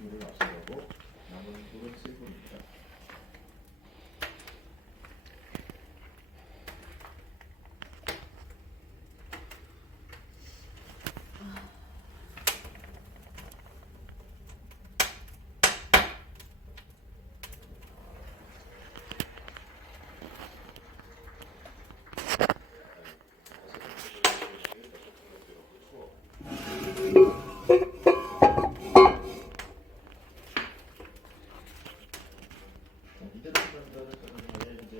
물을 앞서가고 남은 물은 세 분입니다. 이대로 간다는 가정하에 이제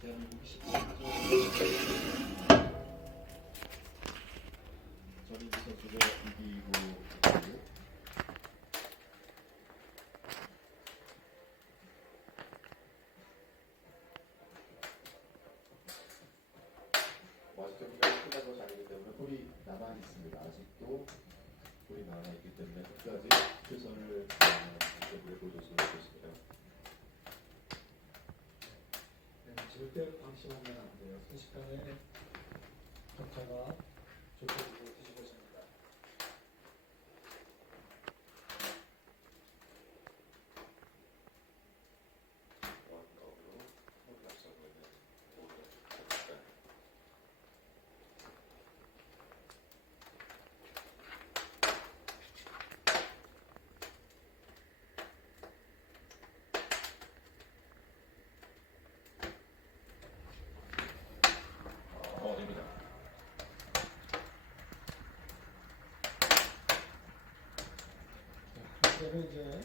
대한민국이 17조 전인지 선수가 이기고 있고 아직 경기가 끝나고 아니기 때문에 볼이 남아 있습니다. 아직도 볼이 남아 있기 때문에 끝까지 최선을 경기를 보여줬으면 좋겠습니다. 절대 방심하면 안 돼요. 순식간에 격차가 좁혀지고 뒤집어집니다. 됩니다. 그러면 이제